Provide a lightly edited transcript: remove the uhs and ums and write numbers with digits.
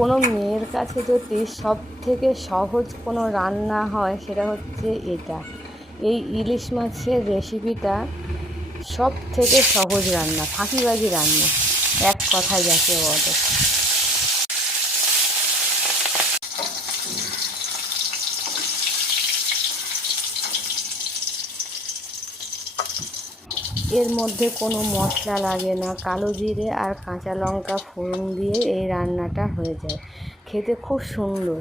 কোনো মেয়ের কাছে যদি সব থেকে সহজ কোনো রান্না হয় সেটা হচ্ছে এটা। এই ইলিশ মাছের রেসিপিটা সব থেকে সহজ রান্না, ফাঁকিবাজি রান্না, এক কথায় যাকে বলে। এর মধ্যে কোনো মশলা লাগে না, কালো জিরে আর কাঁচা লঙ্কা ফোড়ন দিয়ে এই রান্নাটা হয়ে যায়, খেতে খুব সুন্দর।